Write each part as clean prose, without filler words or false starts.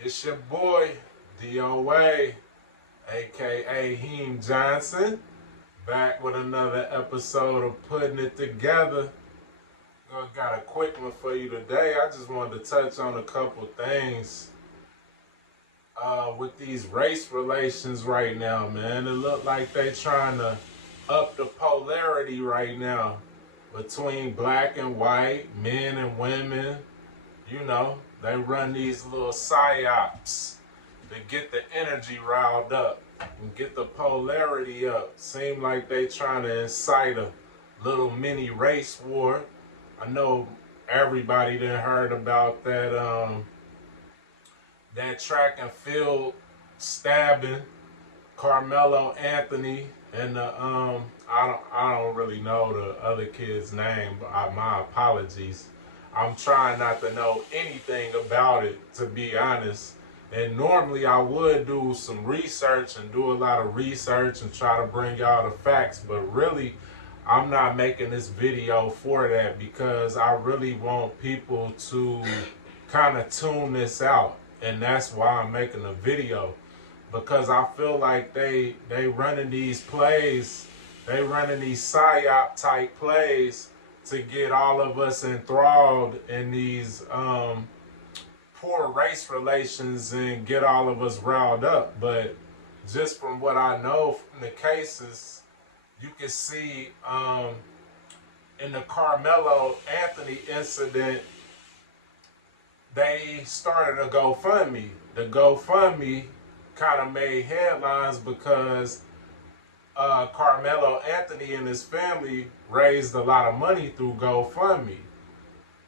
It's your boy, DOA, aka Heem Johnson, back with another episode of Putting It Together. I got a quick one for you today. I just wanted to touch on a couple things with these race relations right now, man. It look like they trying to up the polarity right now between black and white, men and women. You know, they run these little psyops to get the energy riled up and get the polarity up. Seem like they trying to incite a little mini race war. I know everybody done heard about that track and field stabbing, Carmelo Anthony and the I don't really know the other kid's name, but my apologies. I'm trying not to know anything about it, to be honest. And normally I would do some research and do a lot of research and try to bring y'all the facts, but really I'm not making this video for that because I really want people to kind of tune this out. And that's why I'm making a video, because I feel like they running these plays, they running these psyop type plays to get all of us enthralled in these poor race relations and get all of us riled up. But just from what I know from the cases, you can see in the Carmelo Anthony incident, they started a GoFundMe. The GoFundMe kind of made headlines because Carmelo Anthony and his family raised a lot of money through GoFundMe.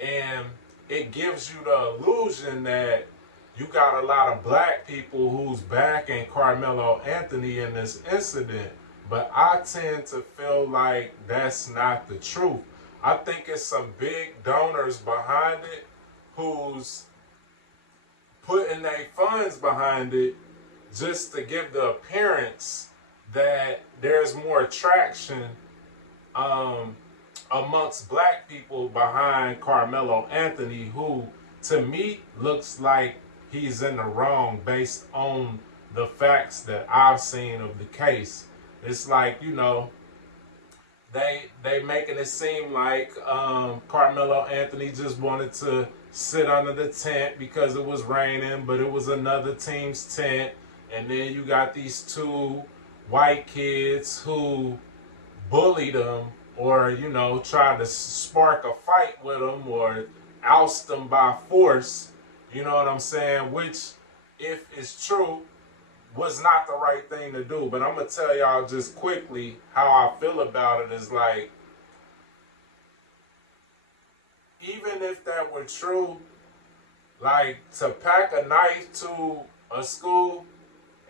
And it gives you the illusion that you got a lot of black people who's backing Carmelo Anthony in this incident. But I tend to feel like that's not the truth. I think it's some big donors behind it who's putting their funds behind it just to give the appearance that there's more traction amongst black people behind Carmelo Anthony, who to me looks like he's in the wrong based on the facts that I've seen of the case. It's like, you know, they making it seem like Carmelo Anthony just wanted to sit under the tent because it was raining, but it was another team's tent. And then you got these two white kids who bullied him, or, you know, tried to spark a fight with him or oust him by force. You know what I'm saying? Which, if it's true, was not the right thing to do. But I'm going to tell y'all just quickly how I feel about it. Is like, even if that were true, like, to pack a knife to a school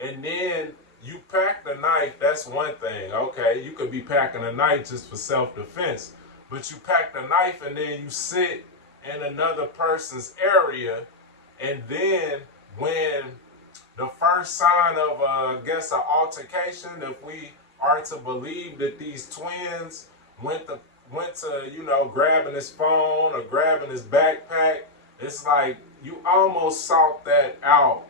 and then you pack the knife, that's one thing. Okay, you could be packing a knife just for self-defense, but you pack the knife and then you sit in another person's area, and then when the first sign of, I guess, an altercation, if we are to believe that these twins went to, you know, grabbing his phone or grabbing his backpack, it's like you almost sought that out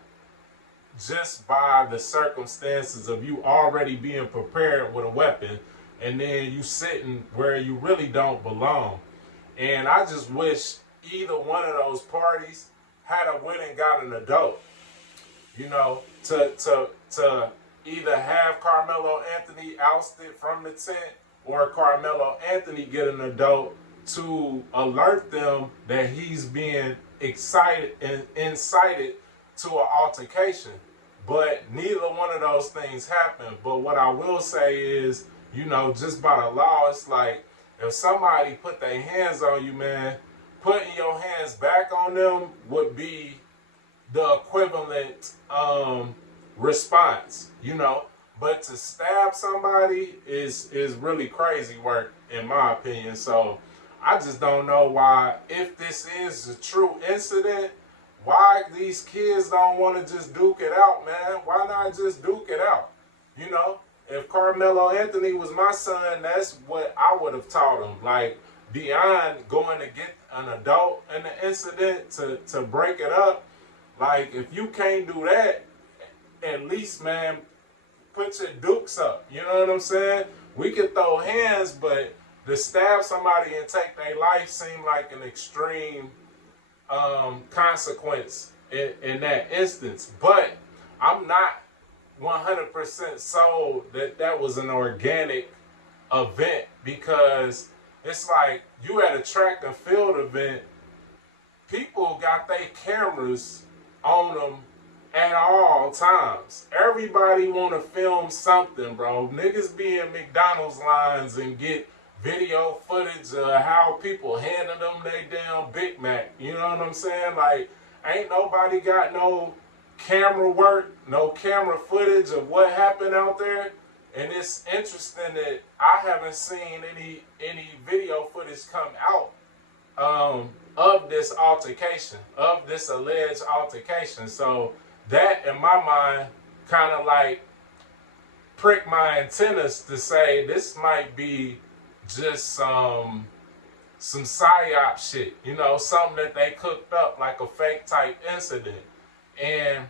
just by the circumstances of you already being prepared with a weapon, and then you sitting where you really don't belong. And I just wish either one of those parties had a went and got an adult, you know, to either have Carmelo Anthony ousted from the tent, or Carmelo Anthony get an adult to alert them that he's being excited and incited to an altercation. But neither one of those things happened. But what I will say is, you know, just by the law, it's like, if somebody put their hands on you, man, putting your hands back on them would be the equivalent response, you know. But to stab somebody is really crazy work, in my opinion. So I just don't know why, if this is a true incident, why these kids don't want to just duke it out, man. Why not just duke it out? You know, if Carmelo Anthony was my son, that's what I would have taught him. Like, beyond going to get an adult in the incident to break it up, Like, if you can't do that, at least, man, put your dukes up. You know what I'm saying? We could throw hands, but to stab somebody and take their life seemed like an extreme consequence in that instance. But I'm not 100% sold that that was an organic event, because it's like you at a track and field event, people got their cameras on them at all times. Everybody want to film something, bro. Niggas be in McDonald's lines and get video footage of how people handing them they damn Big Mac. You know what I'm saying? Like, ain't nobody got no camera work, no camera footage of what happened out there. And it's interesting that I haven't seen any video footage come out of this altercation, of this alleged altercation. So that, in my mind, kind of like prick my antennas to say this might be just some psyop shit, you know, something that they cooked up like a fake type incident. And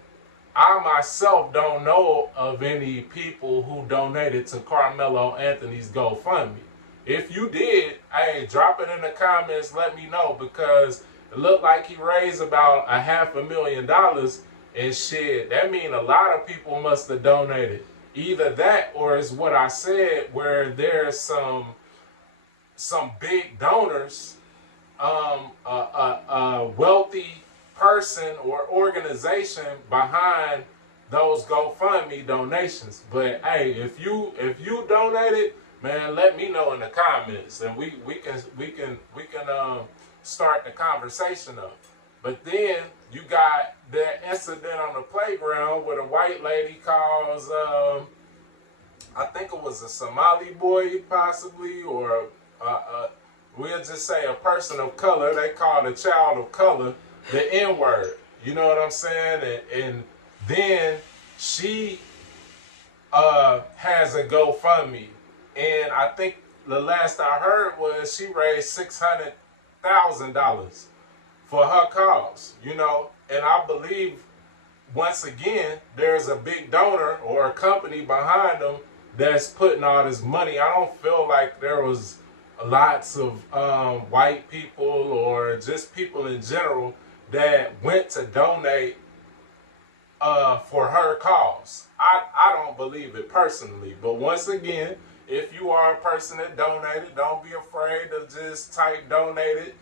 I myself don't know of any people who donated to Carmelo Anthony's GoFundMe. If you did, hey, drop it in the comments, let me know, because it looked like he raised about $500,000 and shit. That means a lot of people must have donated. Either that, or is what I said, where there's some big donors, a wealthy person or organization behind those GoFundMe donations. But hey, if you donated, man, let me know in the comments, and we can start the conversation up. But then you got that incident on the playground where the white lady calls, I think it was a Somali boy possibly, or we'll just say a person of color. They called a child of color the N-word. You know what I'm saying? And then she has a GoFundMe. And I think the last I heard was she raised $600,000 for her cause, you know. And I believe, once again, there's a big donor or a company behind them that's putting all this money. I don't feel like there was lots of white people or just people in general that went to donate for her cause. I don't believe it personally. But once again, if you are a person that donated, don't be afraid to just type donated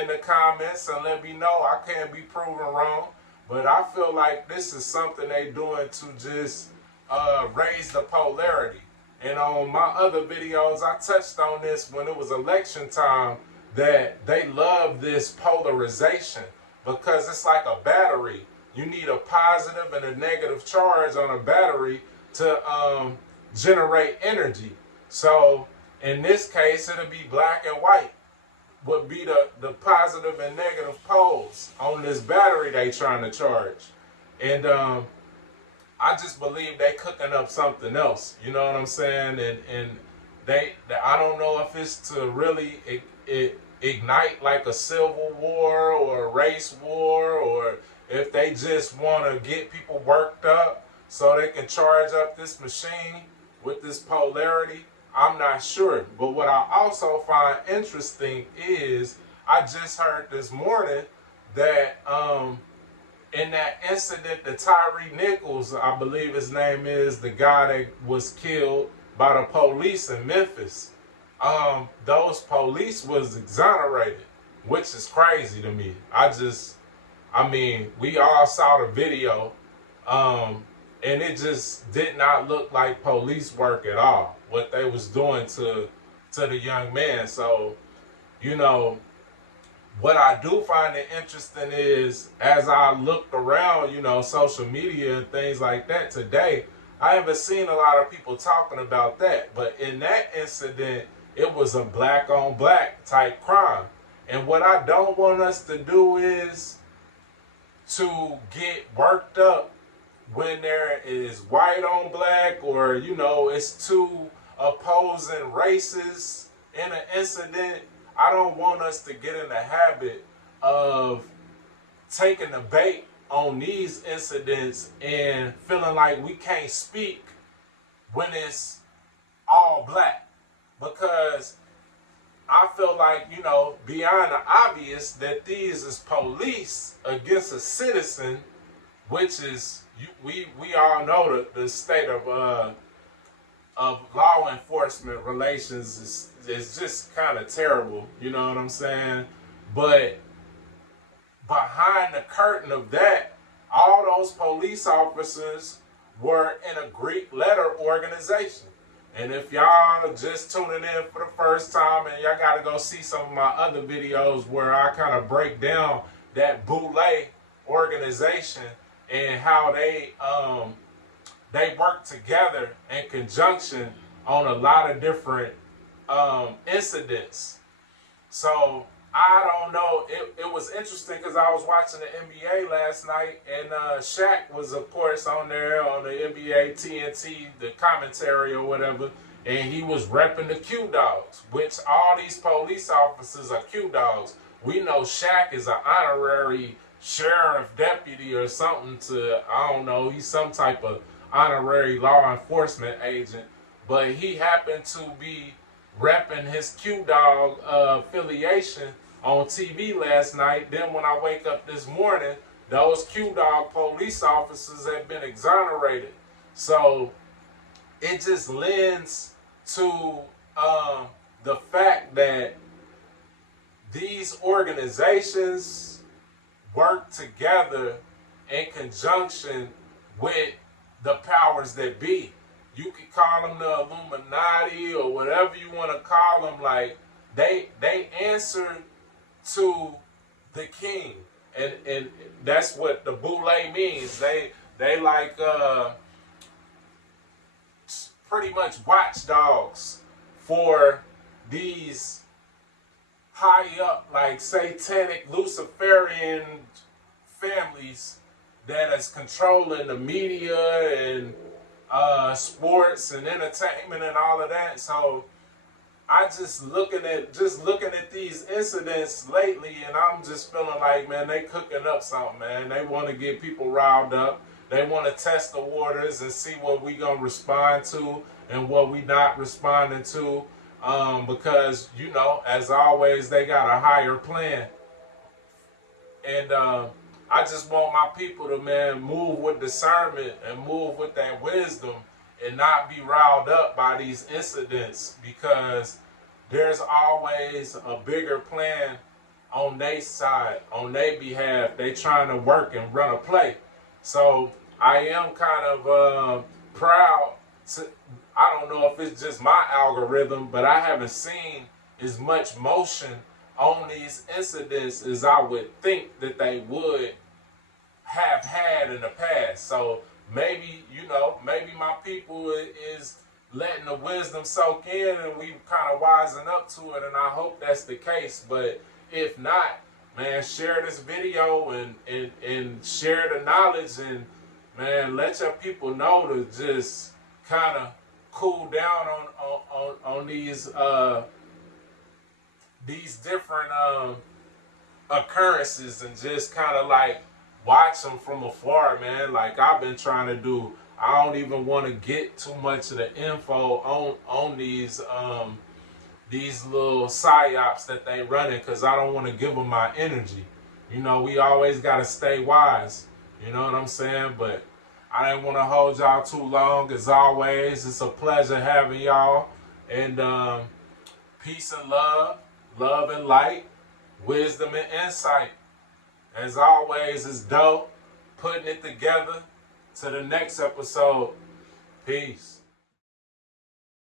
in the comments and let me know. I can't be proven wrong. But I feel like this is something they doing to just raise the polarity. And on my other videos, I touched on this when it was election time, that they love this polarization because it's like a battery. You need a positive and a negative charge on a battery to generate energy. So in this case, it'll be black and white would be the positive and negative poles on this battery they trying to charge. And I just believe they cooking up something else. You know what I'm saying? And they I don't know if it's to really ignite like a civil war or a race war, or if they just want to get people worked up so they can charge up this machine with this polarity. I'm not sure. But what I also find interesting is I just heard this morning that in that incident, the Tyree Nichols, I believe his name is, the guy that was killed by the police in Memphis, those police was exonerated, which is crazy to me. I mean, we all saw the video, and it just did not look like police work at all, what they was doing to the young man. So, you know, what I do find it interesting is, as I looked around, you know, social media and things like that today, I haven't seen a lot of people talking about that. But in that incident, it was a black on black type crime. And what I don't want us to do is to get worked up when there is white on black, or, you know, it's two opposing races in an incident. I don't want us to get in the habit of taking the bait on these incidents and feeling like we can't speak when it's all black. Because I feel like, you know, beyond the obvious that these is police against a citizen, which is, we all know the state of law enforcement relations is just kind of terrible, you know what I'm saying? But behind the curtain of that, all those police officers were in a Greek letter organization. And if y'all just tuning in for the first time, and y'all got to go see some of my other videos where I kind of break down that Boule organization and how they work together in conjunction on a lot of different incidents. So I don't know. It was interesting because I was watching the NBA last night, and Shaq was, of course, on there on the NBA TNT, the commentary or whatever, and he was repping the Q Dogs, which all these police officers are Q Dogs. We know Shaq is an honorary sheriff deputy or something to, I don't know, he's some type of honorary law enforcement agent, but he happened to be repping his Q Dog affiliation on TV last night. Then when I wake up this morning, those Q Dog police officers have been exonerated. So it just lends to the fact that these organizations work together in conjunction with the powers that be. You could call them the Illuminati or whatever you want to call them. Like they answer to the king, and that's what the Boule means. They like pretty much watchdogs for these high up, like satanic Luciferian families that is controlling the media and sports and entertainment and all of that. So I just looking at these incidents lately, and I'm just feeling like, man, they cooking up something, man. They want to get people riled up. They want to test the waters and see what we gonna respond to and what we not responding to, because, you know, as always, they got a higher plan. And I just want my people to, man, move with discernment and move with that wisdom and not be riled up by these incidents, because there's always a bigger plan on their side, on their behalf. They trying to work and run a play. So I am kind of proud to, I don't know if it's just my algorithm, but I haven't seen as much motion on these incidents as I would think that they would have had in the past. So maybe, you know, maybe my people is letting the wisdom soak in and we kind of wising up to it, and I hope that's the case. But if not, man, share this video and share the knowledge, and, man, let your people know to just kind of cool down on these different occurrences, and just kind of like watch them from afar, man. Like I've been trying to do. I don't even want to get too much of the info on these little psyops that they running, because I don't want to give them my energy. You know, we always got to stay wise. You know what I'm saying? But I didn't want to hold y'all too long. As always, it's a pleasure having y'all. And peace and love, love and light, wisdom and insight. As always, it's dope putting it together. To the next episode. Peace.